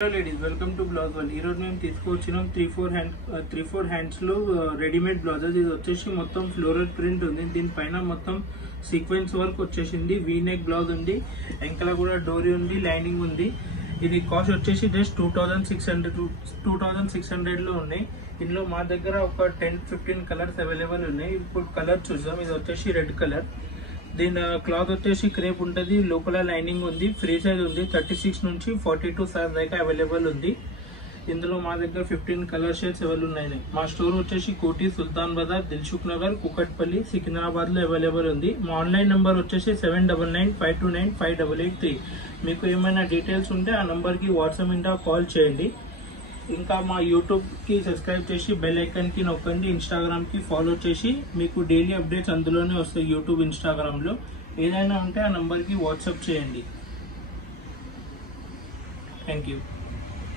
Hello ladies, welcome to Blouse World. ఈ రోజు మేము తీసుకొచ్చినాం 3-4 హ్యాండ్స్ లో రెడీమేడ్ బ్లౌజెస్. ఇది వచ్చేసి మొత్తం ఫ్లోరల్ ప్రింట్ ఉంది. దీనిపైన మొత్తం సీక్వెన్స్ వర్క్ వచ్చేసింది. వీ నెక్ బ్లౌజ్ ఉంది, వెనకాల కూడా డోరీ ఉంది, లైనింగ్ ఉంది. ఇది కాస్ట్ వచ్చేసి జస్ట్ 2600 లో ఉన్నాయి. ఇందులో మా దగ్గర ఒక 10-15 కలర్స్ అవైలబుల్ ఉన్నాయి. ఇప్పుడు కలర్ చూద్దాం. ఇది వచ్చేసి రెడ్ కలర్. దీని క్లాత్ వచ్చేసి క్రేప్ ఉంటుంది, లోపల లైనింగ్ ఉంది, ఫ్రీ సైజ్ ఉంది. 36 నుంచి 42 సైజ్ దాకా అవైలబుల్ ఉంది. ఇందులో మా దగ్గర 15 కలర్ షేడ్స్ అవైలబుల్ ఉన్నాయి. మా స్టోర్ వచ్చేసి కోటి, సుల్తాన్ బజార్, దిల్సుఖ్ నగర్, కుకట్పల్లి, సికింద్రాబాద్ లో అవైలబుల్ ఉంది. మా ఆన్లైన్ నంబర్ వచ్చేసి 7995295883. మీకు ఏమైనా డీటెయిల్స్ ఉంటే ఆ నంబర్ కి వాట్సాప్ ఇంకా కాల్ చేయండి. ఇంకా మా యూట్యూబ్ కి సబ్స్క్రైబ్ చేసి బెల్ ఐకాన్ కి నొక్కండి. ఇన్స్టాగ్రామ్ కి ఫాలో చేసి మీకు డైలీ అప్డేట్స్ అందులోనే వస్తాయి. యూట్యూబ్, ఇన్స్టాగ్రామ్ లో ఏదైనా ఉంటే ఆ నంబర్ కి వాట్సాప్ చేయండి. Thank you.